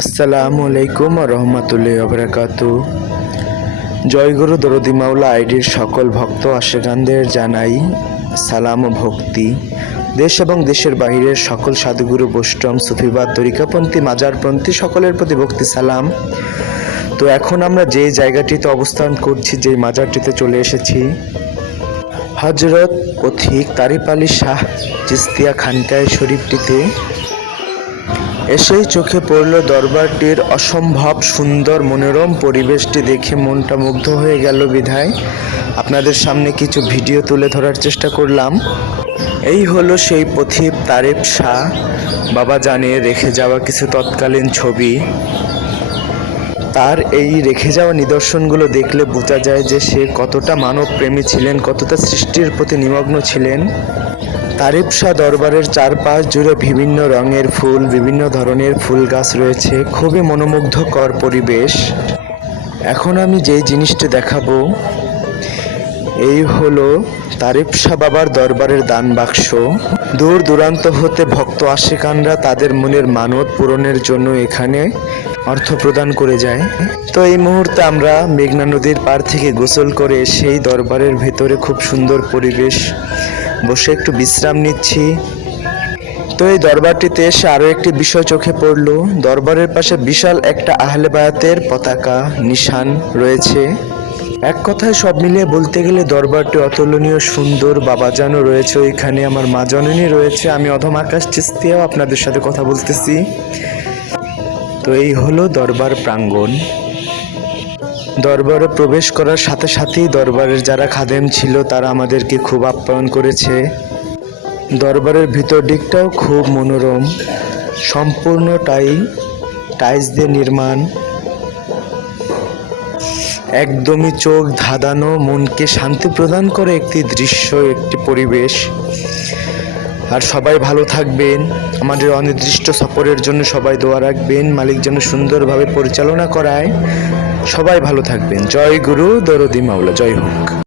আসসালামু আলাইকুম রহমতুল্লাহি ওয়া বারাকাতু। জয়গুরু দরদি মাওলা আইডির সকল ভক্ত আশেকানদের জানাই সালাম ও ভক্তি। দেশ এবং দেশের বাহিরের সকল সাধুগুরু বৈষ্ণব সুফিবাদ তরিকাপন্থী মাজারপন্থী সকলের প্রতি ভক্তি সালাম। তো এখন আমরা যে জায়গাটিতে অবস্থান করছি, যে মাজারটিতে চলে এসেছি, হজরত পথিক তারিক আলী শাহ চিস্তিয়া খানকায় শরীফটিতে এসেই চোখে পড়ল দরবারটির অসম্ভব সুন্দর মনোরম পরিবেশটি দেখে মনটা মুগ্ধ হয়ে গেল। বিধায় আপনাদের সামনে কিছু ভিডিও তুলে ধরার চেষ্টা করলাম। এই হলো সেই পথিক তারিক শাহ বাবা জানের রেখে যাওয়া কিছু তৎকালীন ছবি। তার এই রেখে যাওয়া নিদর্শনগুলো দেখলে বোঝা যায় যে সে কতটা মানব প্রেমী ছিলেন, কতটা সৃষ্টির প্রতি নিমগ্ন ছিলেন। তারিক শাহ দরবারের চারপাশ জুড়ে বিভিন্ন রঙের ফুল, বিভিন্ন ধরনের ফুল গাছ রয়েছে, খুবই মনোমুগ্ধকর পরিবেশ। এখন আমি যেই জিনিসটি দেখাবো, এই হলো তারিক শাহ বাবার দরবারের দান বাক্স। দূর দূরান্ত হতে ভক্ত আশিকানরা তাদের মনের মানত পূরণের জন্য এখানে অর্থ প্রদান করে যায়। তো এই মুহূর্তে আমরা মেঘনা নদীর পার থেকে গোসল করে সেই দরবারের ভেতরে খুব সুন্দর পরিবেশ বসে একটু বিশ্রাম নিচ্ছি। তো এই দরবারটিতে এসে আরও একটি বিষয় চোখে পড়ল। দরবারের পাশে বিশাল একটা আহলে বায়াতের পতাকা নিশান রয়েছে। এক কথায় সব মিলিয়ে বলতে গেলে দরবারটি অতুলনীয় সুন্দর। বাবাজানও রয়েছে ওইখানে, আমার মা জননী রয়েছে, আমি অধম আকাশ চিস্তিয়াও আপনাদের সাথে কথা বলতেছি। তো এই হলো দরবার প্রাঙ্গণ। দরবারে প্রবেশ করার সাথে সাথেই দরবারের যারা খাদেম ছিল তারা আমাদেরকে খুব আপ্যায়ন করেছে। দরবারের ভিতর দিকটাও খুব মনোরম, সম্পূর্ণটাই টাইলস দিয়ে নির্মাণ। একদমই চোখ ধাঁধানো, মনকে শান্তি প্রদান করে একটি দৃশ্য, একটি পরিবেশ। আর সবাই ভালো থাকবেন। আমাদের অনির্দিষ্ট সফরের জন্য সবাই দোয়া রাখবেন, মালিক যেন সুন্দরভাবে পরিচালনা করায়। সবাই ভালো থাকবেন। জয় গুরু দরদি মাওলা, জয় হোক।